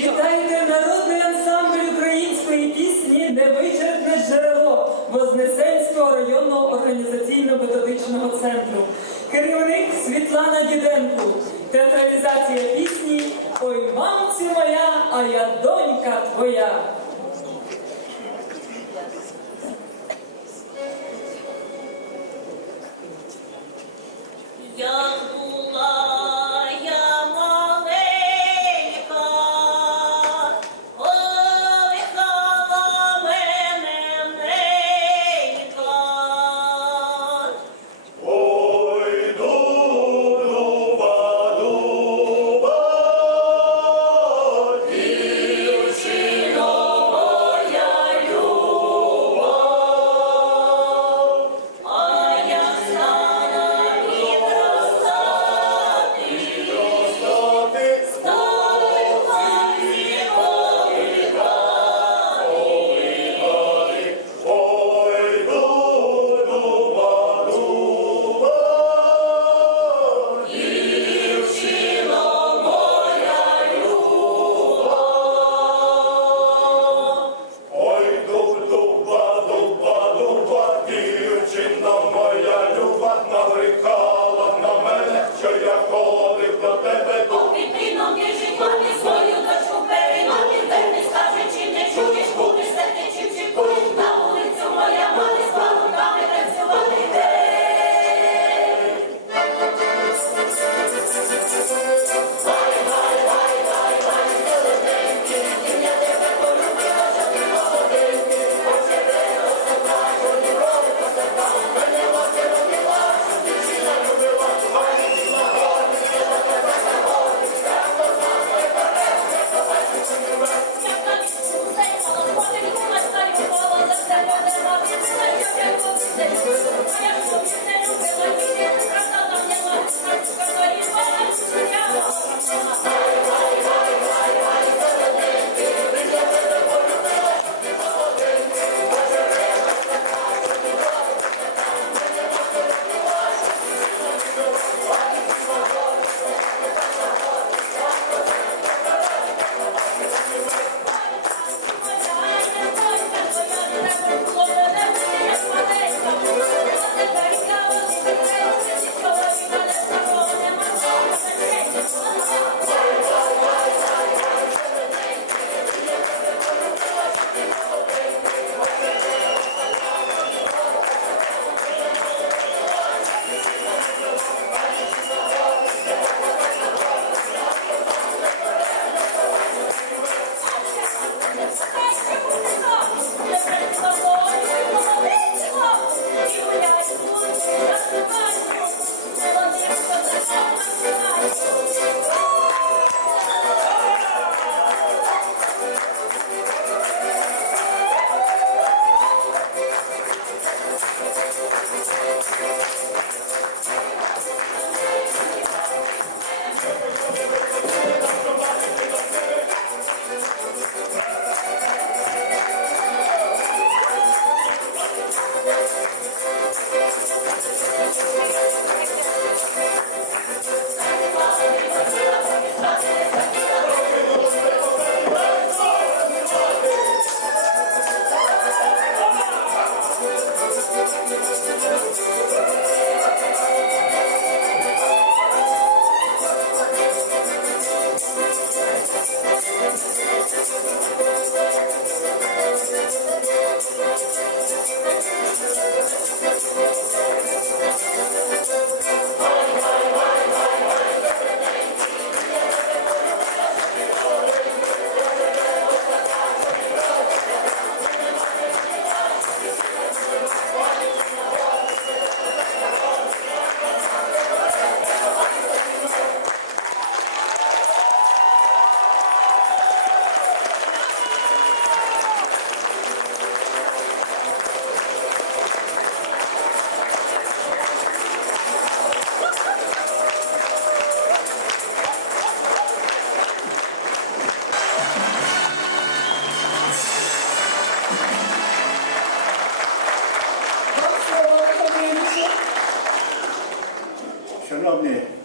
Вітайте народний ансамбль української пісні Невичерпне джерело Вознесенського районного організаційно-методичного центру. Керівник Світлана Діденко. Театралізація пісні Ой, мамці моя, а я донька твоя.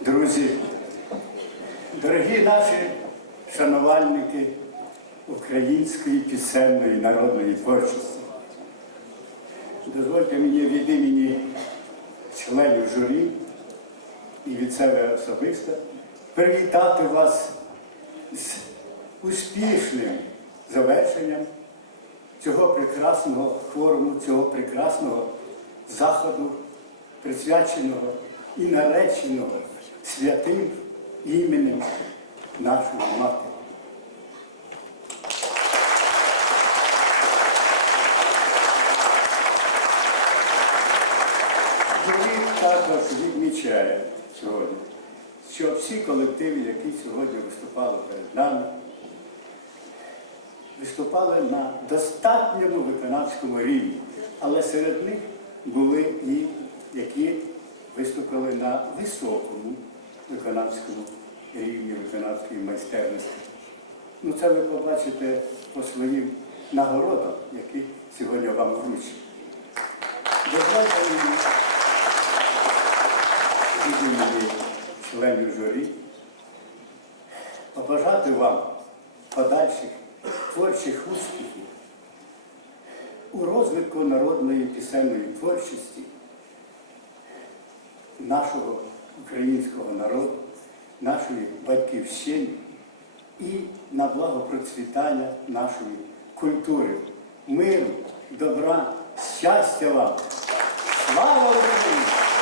друзі, дорогі наші шанувальники української пісенної народної творчості, дозвольте мені від імені членів журі і від себе особисто привітати вас з успішним завершенням цього прекрасного форуму, цього прекрасного заходу, присвяченого і нареченого святим іменем нашої матері. Також відмічає сьогодні, що всі колективи, які сьогодні виступали перед нами, виступали на достатньому виконавському рівні, але серед них були виступили на високому виконавському рівні виконавської майстерності. Ну, це ви побачите по своїм нагородам, які сьогодні вам вручені. Дозвольте мені членів журі побажати вам подальших творчих успіхів у розвитку народної пісенної творчості нашого українського народу, нашої батьківщини і на благо процвітання нашої культури, миру, добра, щастя вам! Слава Україні!